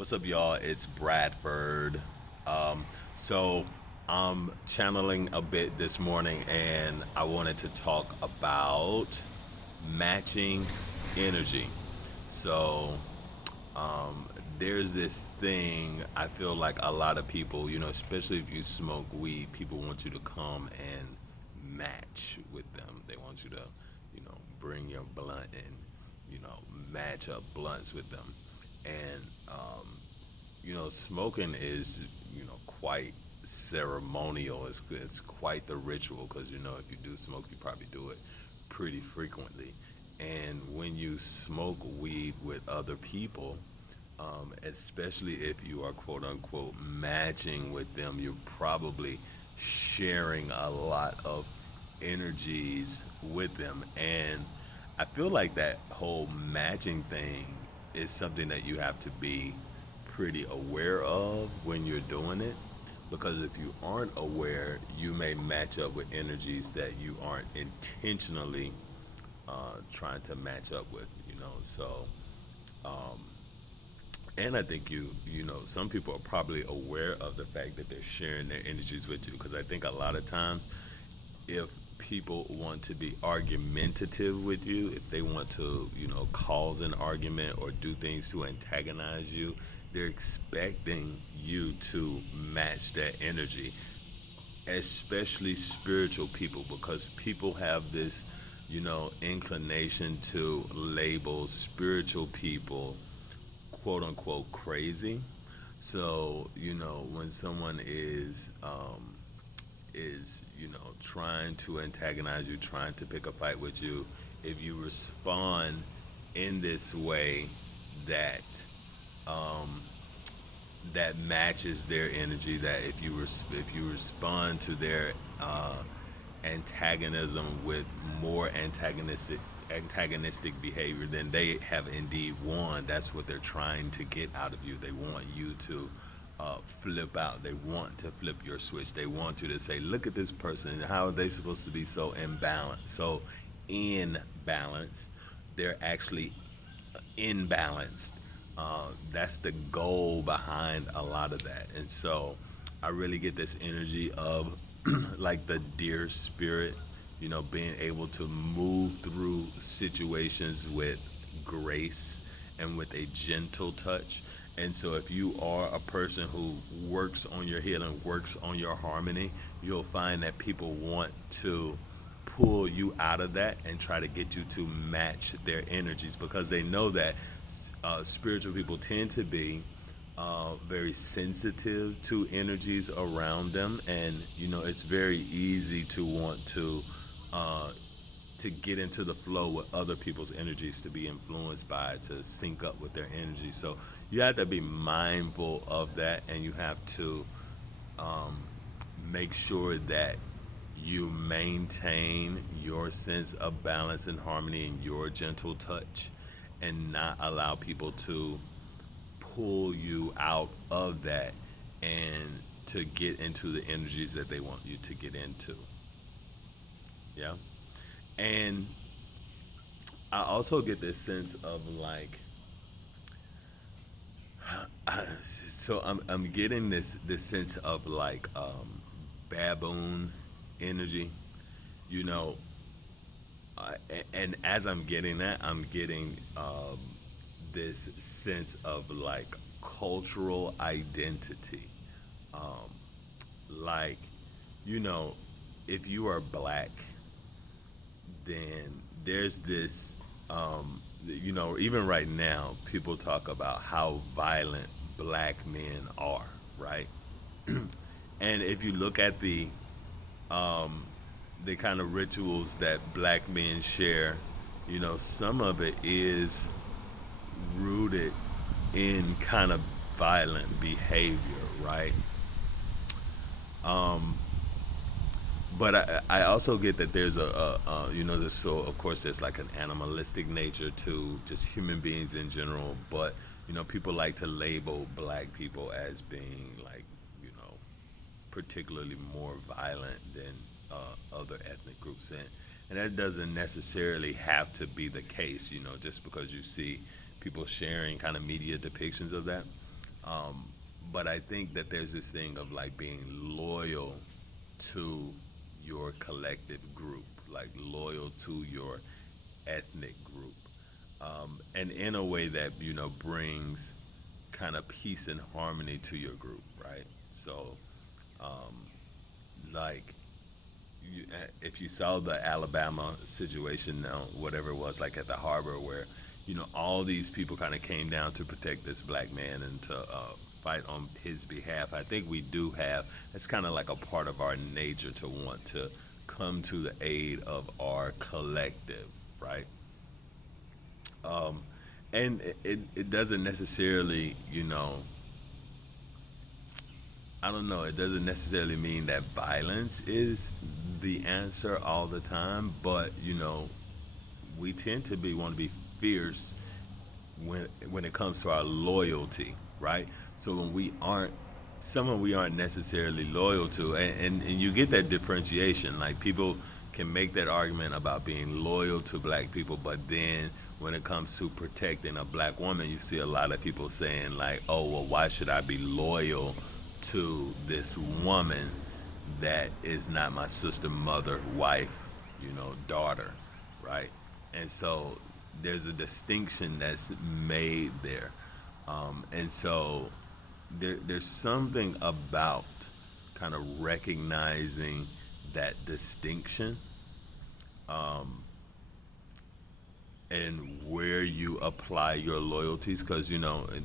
What's up, y'all? It's Bradford. Um, so I'm channeling a bit this morning, and I wanted to talk about matching energy. So um, there's this thing. I feel like a lot of people, especially if you smoke weed, people want you to come and match with them. They want you to, bring your blunt and, match up blunts with them. And smoking is, quite ceremonial. It's quite the ritual because, if you do smoke, you probably do it pretty frequently. And when you smoke weed with other people, especially if you are quote unquote matching with them, you're probably sharing a lot of energies with them. And I feel like that whole matching thing is something that you have to be pretty aware of when you're doing it. Because if you aren't aware, you may match up with energies that you aren't intentionally trying to match up with, So, um, and I think some people are probably aware of the fact that they're sharing their energies with you. Because I think a lot of times, if people want to be argumentative with you, if they want to, cause an argument or do things to antagonize you, they're expecting you to match that energy, especially spiritual people, because people have this, inclination to label spiritual people quote unquote crazy. So, when someone is trying to antagonize you, trying to pick a fight with you, if you respond in this way that um, that matches their energy, that if you respond to their antagonism with more antagonistic behavior, then they have indeed won. That's what they're trying to get out of you. They want you to flip out. They want to flip your switch. They want you to say, "Look at this person. How are they supposed to be so imbalanced? So in balance, they're actually imbalanced." That's the goal behind a lot of that. And so I really get this energy of like the deer spirit, being able to move through situations with grace and with a gentle touch. And so if you are a person who works on your healing, works on your harmony, you'll find that people want to pull you out of that and try to get you to match their energies because they know that spiritual people tend to be very sensitive to energies around them, and it's very easy to want uh, to get into the flow with other people's energies, to be influenced by it, to sync up with their energy. So you have to be mindful of that, and you have to um, make sure that you maintain your sense of balance and harmony and your gentle touch and not allow people to pull you out of that and to get into the energies that they want you to get into. Yeah. And I also get this sense of like, so I'm getting this sense of like baboon energy, you know, and as I'm getting that, I'm getting this sense of like cultural identity. Um, like, you know, if you are black, then there's this, even right now, people talk about how violent black men are, right? And if you look at um, the kind of rituals that black men share, some of it is rooted in kind of violent behavior, right? Um, but I also get that there's there's, so of course there's like an animalistic nature to just human beings in general, but people like to label black people as being like, particularly more violent than other ethnic groups, and that doesn't necessarily have to be the case, just because you see people sharing kind of media depictions of that. Um, but I think that there's this thing of like being loyal to your collective group, like loyal to your ethnic group, and in a way that brings kind of peace and harmony to your group, right? So, like if you saw the Alabama situation, whatever it was, like at the harbor, where all these people kind of came down to protect this black man and to fight on his behalf. I think we do have. It's kind of like a part of our nature to want to come to the aid of our collective, right? Um, and it doesn't necessarily, I don't know. It doesn't necessarily mean that violence is the answer all the time, but we tend to be want to be fierce when it comes to our loyalty, right? So when we aren't someone we aren't necessarily loyal to, and you get that differentiation. Like people can make that argument about being loyal to black people, but then when it comes to protecting a black woman, you see a lot of people saying like, "Oh, well, why should I be loyal to this woman that is not my sister, mother, wife, daughter, right?" And so there's a distinction that's made there. And so there's something about kind of recognizing that distinction, um, and where you apply your loyalties, because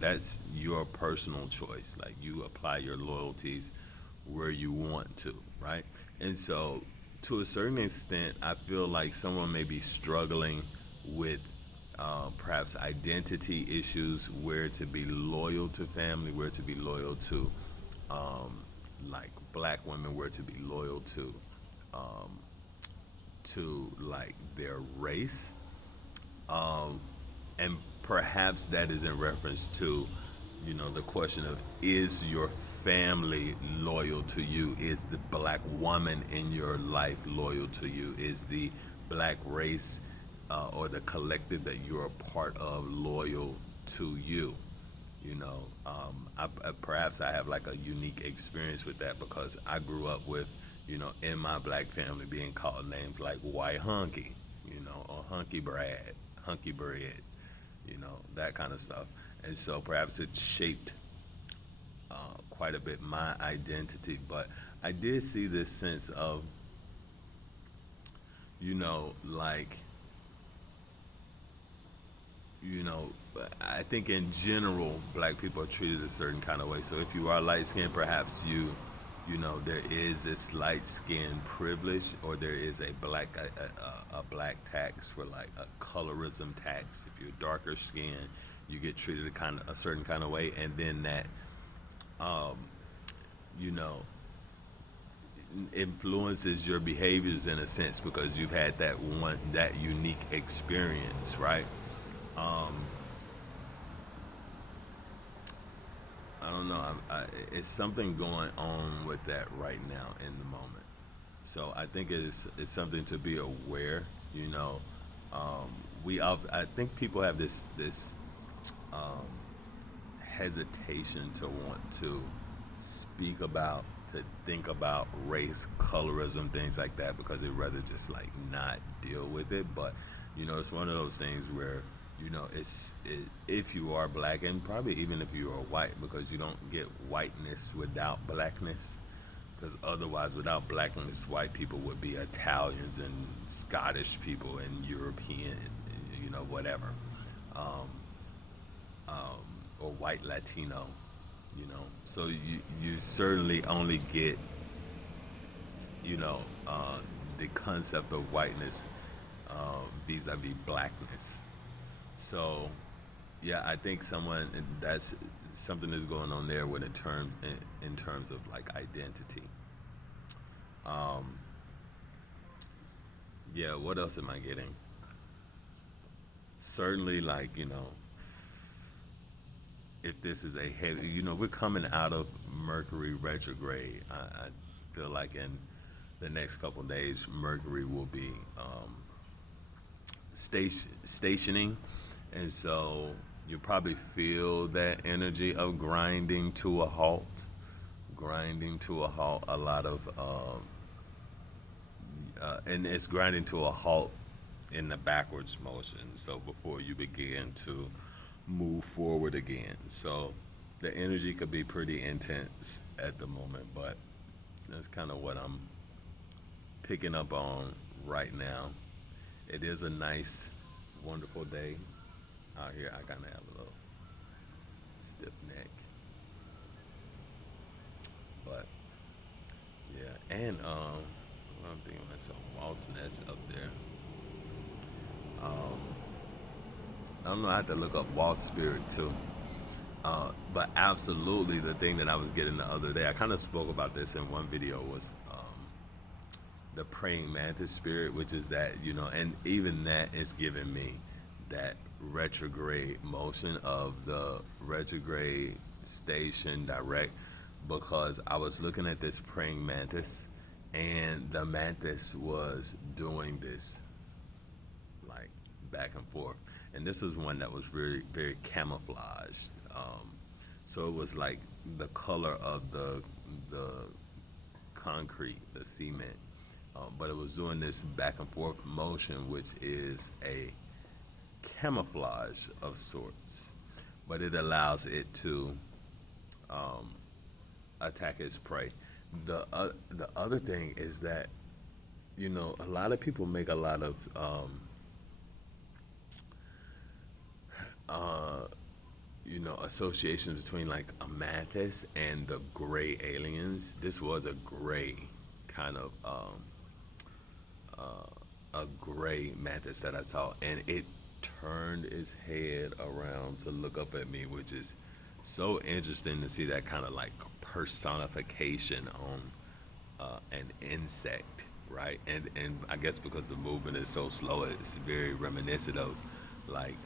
that's your personal choice. Like you apply your loyalties where you want to, right? And so to a certain extent, I feel like someone may be struggling with perhaps identity issues, where to be loyal to family, where to be loyal to um, like black women, where to be loyal um, to like their race, um, and perhaps that is in reference to the question of, is your family loyal to you? Is the black woman in your life loyal to you? Is the black race or the collective that you're a part of loyal to you? Perhaps I have like a unique experience with that, because I grew up with in my black family being called names like white hunky, or hunky bread, that kind of stuff. And so perhaps it shaped quite a bit my identity. But I did see this sense of, like, you know, I think in general, black people are treated a certain kind of way. So if you are light skinned, perhaps there is this light skin privilege, or there is a black tax, for like a colorism tax. If you're darker skinned, you get treated a certain kind of way, and then that, um, you know, influences your behaviors in a sense, because you've had that unique experience, right? Um, I don't know. It's something going on with that right now in the moment. So I think it's something to be aware. You know, um, I think people have this um, hesitation to want to speak about, to think about race, colorism, things like that, because they'd rather just like not deal with it. But it's one of those things where if you are black, and probably even if you are white, because you don't get whiteness without blackness. Because otherwise, without blackness, white people would be Italians and Scottish people and European, whatever, um, or white Latino. So you certainly only get you know the concept of whiteness vis-a-vis blackness. So yeah, I think that's something is going on there when in terms of like identity. Um, yeah, what else am I getting? Certainly, like if this is a heavy, we're coming out of Mercury retrograde. I feel like in the next couple of days, Mercury will be stationing, and so You probably feel that energy of grinding to a halt. Grinding to a halt. A lot of, and it's grinding to a halt in the backwards motion. So before you begin to move forward again. So the energy could be pretty intense at the moment, but that's kind of what I'm picking up on right now. It is a nice, wonderful day out here. I kind of have a little stiff neck, but yeah. And I'm thinking myself, Walt's Nest up there. Um, I don't know. I have to look up Walt's Spirit too. But absolutely, the thing that I was getting the other day, I kind of spoke about this in one video, was the praying mantis spirit, which is that, and even that is giving me that retrograde motion of the retrograde station direct, because I was looking at this praying mantis, and the mantis was doing this like back and forth. And this was one that was very, very camouflaged. So it was like the color of the concrete, the cement, but it was doing this back and forth motion, which is a camouflage of sorts. But it allows it to attack its prey. The other thing is that, a lot of people make a lot of associations between like a mantis and the gray aliens. This was a gray kind of a gray mantis that I saw, and it turned its head around to look up at me, which is so interesting to see that kind of like personification on an insect, right? And I guess because the movement is so slow, it's very reminiscent of like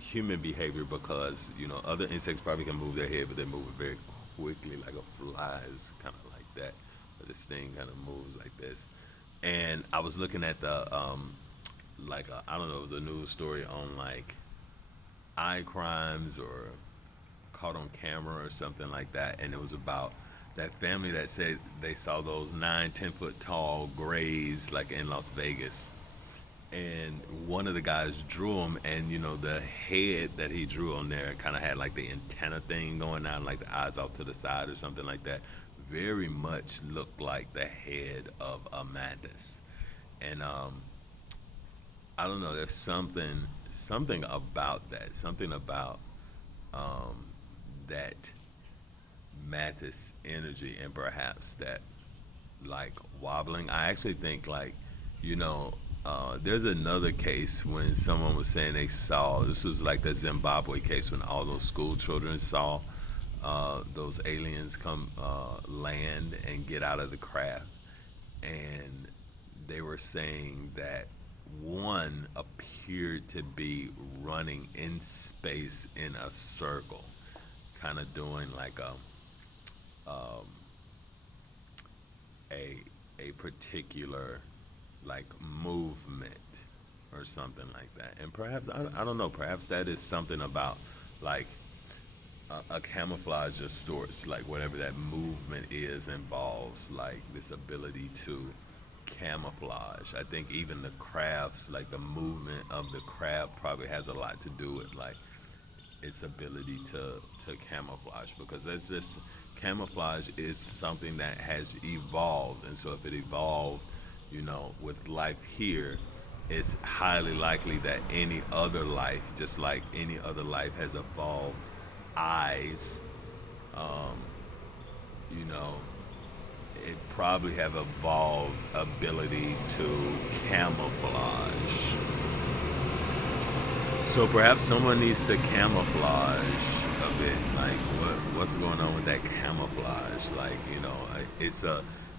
human behavior, because other insects probably can move their head, but they move it very quickly, like a fly is kind of like that. But this thing kind of moves like this. And I was looking at the I don't know, it was a news story on like eye crimes or caught on camera or something like that, and it was about that family that said they saw those 9-10 foot tall grays like in Las Vegas, and one of the guys drew them, and the head that he drew on there kind of had like the antenna thing going on, like the eyes off to the side or something like that. Very much looked like the head of a mantis. And I don't know, there's something about that, something about that mantis energy, and perhaps that like wobbling. I actually think like, there's another case when someone was saying they saw, this was like the Zimbabwe case when all those school children saw those aliens come land and get out of the craft, and they were saying that one appeared to be running in space in a circle, kind of doing like a particular like movement or something like that. And perhaps I don't know, perhaps that is something about like a camouflage of sorts, like whatever that movement is involves like this ability to camouflage. I think even the crabs, like the movement of the crab probably has a lot to do with like its ability to camouflage, because that's just, camouflage is something that has evolved. And so if it evolved, with life here, it's highly likely that any other life, just like any other life, has evolved eyes. It probably have evolved ability to camouflage. So perhaps someone needs to camouflage a bit. Like what's going on with that camouflage? Like it's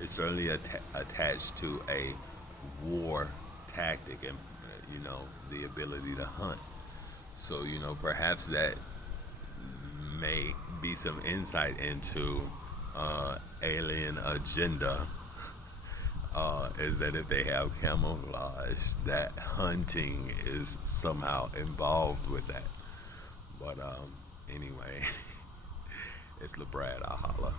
certainly attached to a war tactic, and the ability to hunt. So perhaps that may be some insight into alien agenda. Is that if they have camouflage, that hunting is somehow involved with that. But anyway, it's LeBrad. I'll holla.